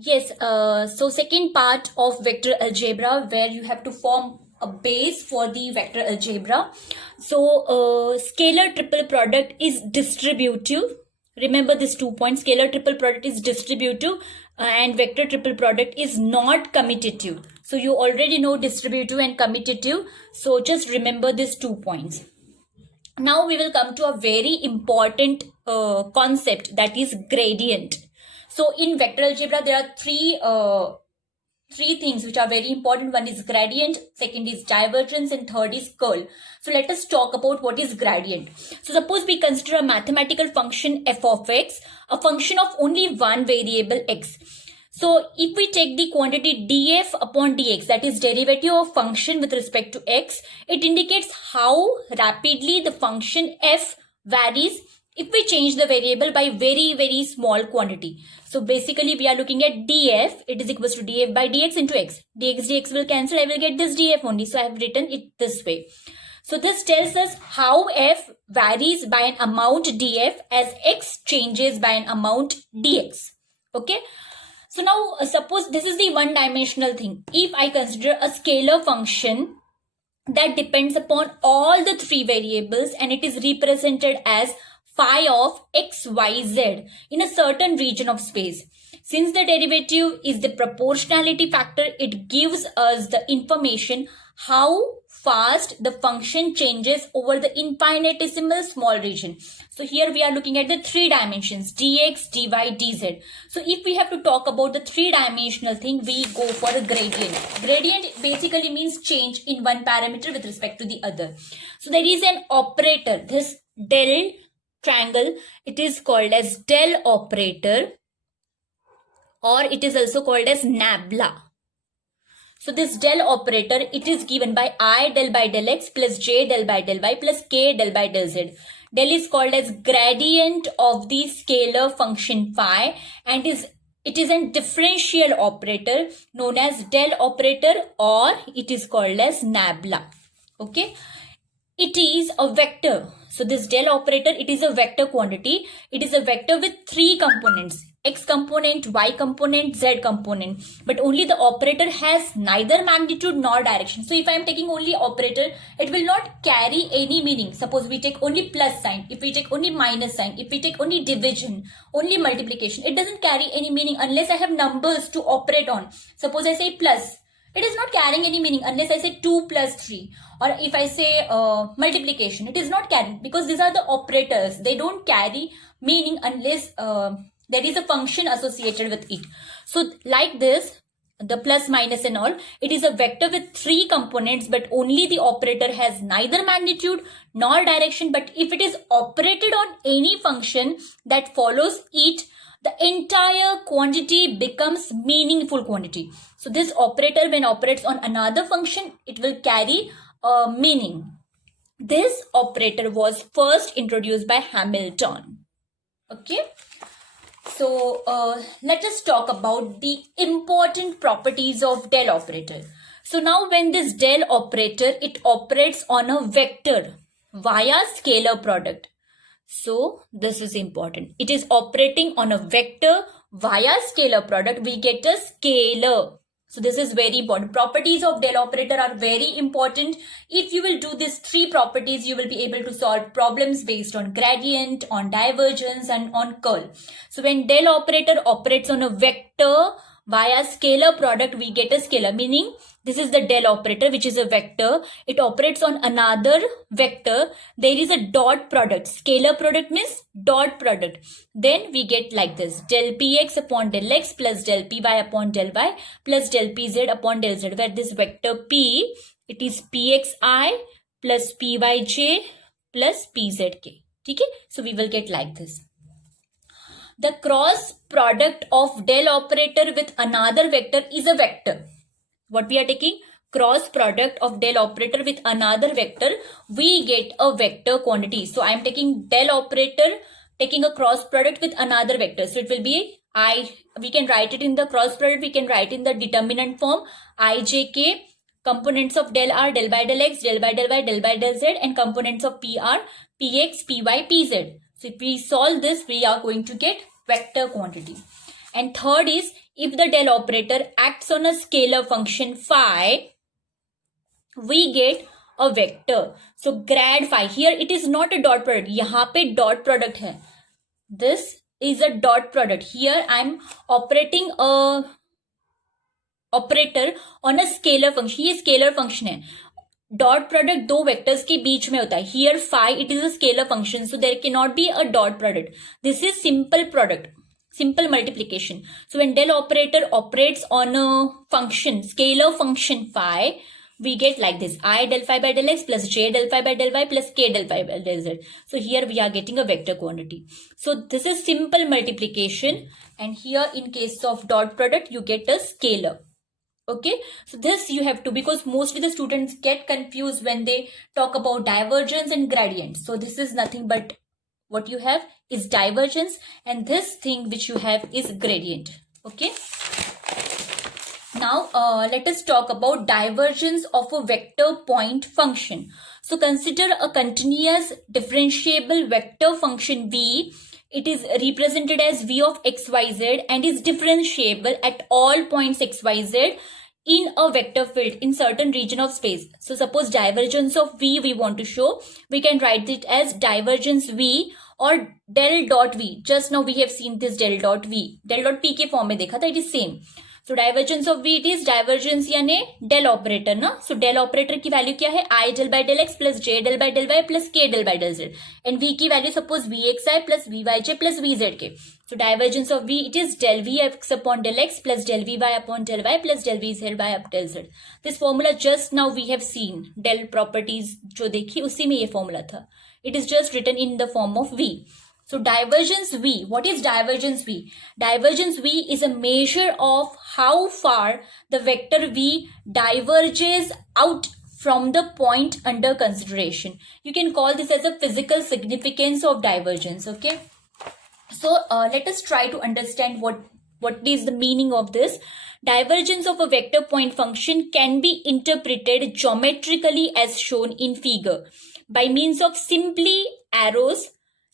Yes, so second part of vector algebra where you have to form a base for the vector algebra. So scalar triple product is distributive. Remember this 2 points. Scalar triple product is distributive and vector triple product is not commutative. So you already know distributive and commutative. So just remember these 2 points. Now we will come to a very important concept, that is gradient. So in vector algebra there are three things which are very important. One is gradient, second is divergence, and third is curl. So let us talk about what is gradient. So suppose we consider a mathematical function f of x, a function of only one variable x. So if we take the quantity df upon dx, that is derivative of function with respect to x, it indicates how rapidly the function f varies if we change the variable by very small quantity. So basically we are looking at df, it is equals to df by dx into x. Dx will cancel, I will get this df only. So I have written it this way. So this tells us how f varies by an amount df as x changes by an amount dx. Okay. So now suppose this is the one-dimensional thing. If I consider a scalar function that depends upon all the three variables and it is represented as phi of x, y, z in a certain region of space. Since the derivative is the proportionality factor, it gives us the information how fast the function changes over the infinitesimal small region. So here we are looking at the three dimensions, dx, dy, dz. So if we have to talk about the three-dimensional thing, we go for a gradient. Gradient basically means change in one parameter with respect to the other. So there is an operator, this del triangle, it is called as del operator, or it is also called as nabla. So this del operator, it is given by I del by del x plus j del by del y plus k del by del z. Del is called as gradient of the scalar function phi, and it is a differential operator known as del operator, or it is called as nabla. Okay. It is a vector. So this del operator, it is a vector quantity. It is a vector with three components, x component, y component, z component. But only the operator has neither magnitude nor direction. So if I am taking only operator, it will not carry any meaning. Suppose we take only plus sign, if we take only minus sign, if we take only division, only multiplication, it doesn't carry any meaning unless I have numbers to operate on. Suppose I say plus, it is not carrying any meaning unless I say 2 plus 3. Or if I say multiplication, it is not carrying, because these are the operators. They don't carry meaning unless there is a function associated with it. So like this, the plus, minus and all, it is a vector with three components, but only the operator has neither magnitude nor direction. But if it is operated on any function that follows it, the entire quantity becomes meaningful quantity. So this operator, when operates on another function, it will carry a meaning. This operator was first introduced by Hamilton. Okay. So let us talk about the important properties of del operator. So now when this del operator, it operates on a vector via scalar product. So this is important. It is operating on a vector via scalar product. We get a scalar. So this is very important. Properties of del operator are very important. If you will do these three properties, you will be able to solve problems based on gradient, on divergence, and on curl. So when del operator operates on a vector via scalar product, we get a scalar, meaning this is the del operator, which is a vector. It operates on another vector. There is a dot product. Scalar product means dot product. Then we get like this, del px upon del x plus del py upon del y plus del pz upon del z, where this vector p, it is pxi plus pyj plus pzk. Okay? So we will get like this. The cross product of del operator with another vector is a vector. What we are taking? Cross product of del operator with another vector, we get a vector quantity. So I am taking del operator, taking a cross product with another vector. So it will be we can write it in the cross product, we can write in the determinant form, ijk. Components of del are del by del x, del by del y, del by del z, and components of p are px, py, pz. So if we solve this, we are going to get vector quantity. And third is, if the del operator acts on a scalar function phi, we get a vector. So grad phi, here it is not a dot product, यहाँ पे dot product है. This is a dot product. Here I am operating a operator on a scalar function. ये scalar function है. Dot product दो vectors के बीच में होता है. Here phi, it is a scalar function, so there cannot be a dot product. This is simple product, simple multiplication. So when del operator operates on a function, scalar function phi, we get like this: I del phi by del x plus j del phi by del y plus k del phi by del z. So here we are getting a vector quantity. So this is simple multiplication, and here in case of dot product you get a scalar. Okay, so this you have to, because mostly the students get confused when they talk about divergence and gradient. So this is nothing but what you have is divergence, and this thing which you have is gradient. Okay. Now let us talk about divergence of a vector point function. So consider a continuous differentiable vector function v. It is represented as v of xyz and is differentiable at all points xyz in a vector field in certain region of space. So suppose divergence of v we want to show, we can write it as divergence v or del dot v. Just now we have seen this del dot v, del dot p के form में देखा था, it is same. So divergence of v, it is divergence यानी del operator ना. So del operator की value क्या है? I del by del x plus j del by del y plus k del by del z. And v की value suppose vxi plus vyj plus vzk. So divergence of v, it is del vx upon del x plus del vy upon del y plus del vzy upon del z. This formula just now we have seen. Del properties जो देखी उसी में ये formula था. It is just written in the form of v. So divergence v, what is divergence v? Divergence v is a measure of how far the vector v diverges out from the point under consideration. You can call this as a physical significance of divergence. Okay. So let us try to understand what is the meaning of this. Divergence of a vector point function can be interpreted geometrically as shown in figure by means of simply arrows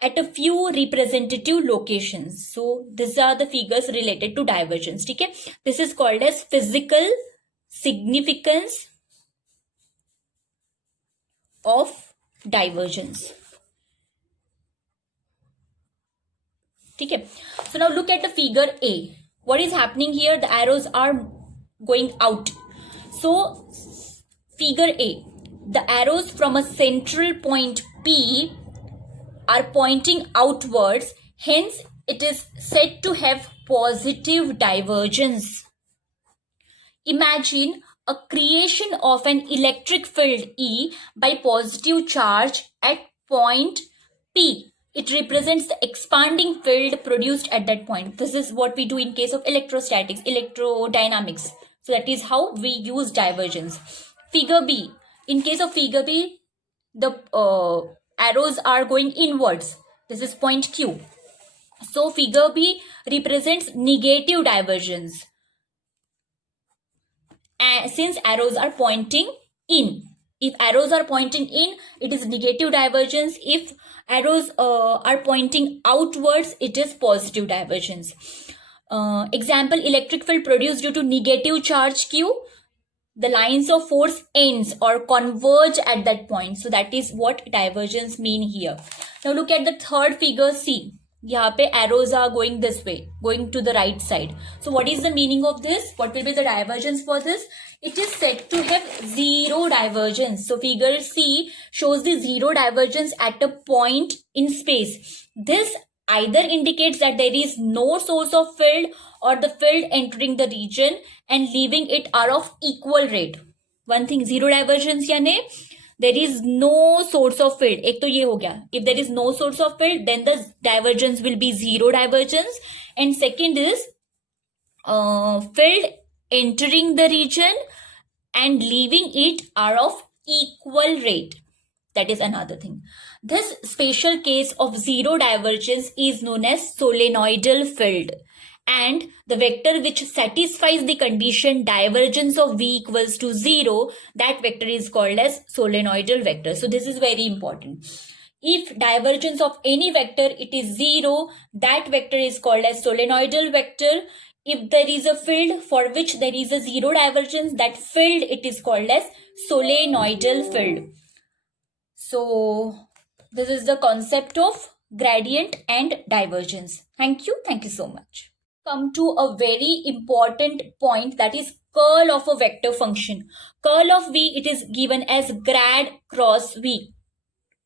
at a few representative locations. So these are the figures related to divergence. ठीक है? This is called as physical significance of divergence. ठीक है? So now look at the figure A. What is happening here? The arrows are going out. So figure A, the arrows from a central point P are pointing outwards, hence it is said to have positive divergence. Imagine a creation of an electric field E by positive charge at point P. It represents the expanding field produced at that point. This is what we do in case of electrostatics, electrodynamics. So that is how we use divergence. Figure B. In case of figure B, the arrows are going inwards. This is point Q. So figure B represents negative divergence. And since arrows are pointing in. If arrows are pointing in, it is negative divergence. If arrows are pointing outwards, it is positive divergence. Example, electric field produced due to negative charge Q. The lines of force ends or converge at that point. So that is what divergence mean here. Now look at the third figure C. यहाँ पे arrows are going this way, going to the right side. So what is the meaning of this? What will be the divergence for this? It is said to have zero divergence. So figure C shows the zero divergence at a point in space. This either indicates that there is no source of field or the field entering the region and leaving it are of equal rate. One thing, zero divergence यानी there is no source of field. एक तो ये हो गया. If there is no source of field, then the divergence will be zero divergence. And second is field entering the region and leaving it are of equal rate. That is another thing. This special case of zero divergence is known as solenoidal field. And the vector which satisfies the condition divergence of v equals to 0, that vector is called as solenoidal vector. So this is very important. If divergence of any vector, it is 0, that vector is called as solenoidal vector. if there is a field for which there is a zero divergence, that field it is called as solenoidal field. So this is the concept of gradient and divergence. Thank you so much. Come to a very important point, that is curl of a vector function. Curl of v, it is given as grad cross v.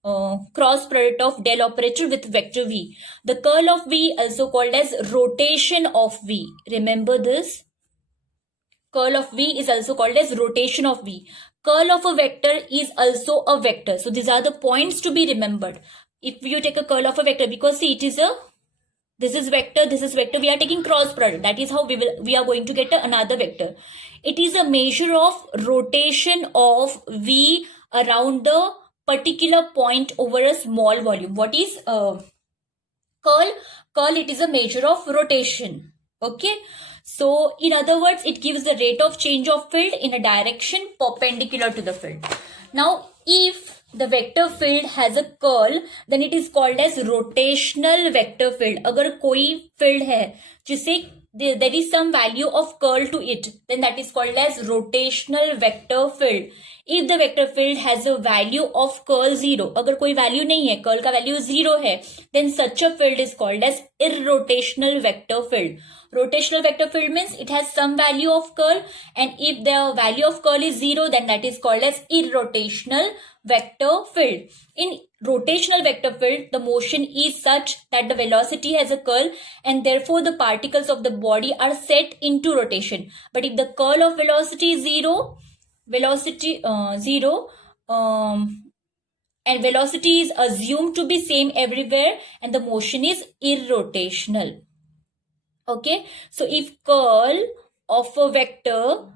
Cross product of del operator with vector v. The curl of v also called as rotation of v. Remember this. Curl of v is also called as rotation of v. Curl of a vector is also a vector. So these are the points to be remembered. If you take a curl of a vector, because see, it is a, this is vector, we are taking cross product. That is how we are going to get another vector. It is a measure of rotation of v around the particular point over a small volume. What is curl? Curl, it is a measure of rotation. Okay. So in other words, it gives the rate of change of field in a direction perpendicular to the field. Now, if the vector field has a curl, then it is called as rotational vector field. अगर कोई field है जिसे there is some value of curl to it, then that is called as rotational vector field. If the vector field has a value of curl 0, अगर कोई value नहीं है, curl का value 0 है, then such a field is called as irrotational vector field. Rotational vector field means it has some value of curl, and if the value of curl is 0, then that is called as irrotational vector field. In rotational vector field, the motion is such that the velocity has a curl, and therefore the particles of the body are set into rotation. But if the curl of velocity is 0, and velocity is assumed to be same everywhere, and the motion is irrotational. Okay, so if curl of a vector,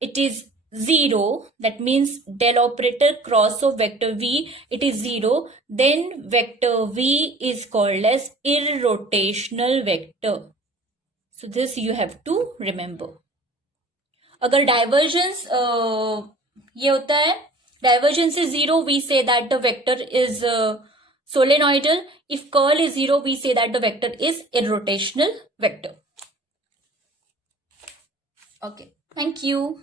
it is 0, that means del operator cross of vector v, it is 0, then vector v is called as irrotational vector. So this you have to remember. अगर divergence ये होता है, divergence is 0, we say that the vector is solenoidal. If curl is 0, we say that the vector is irrotational vector. Okay, thank you.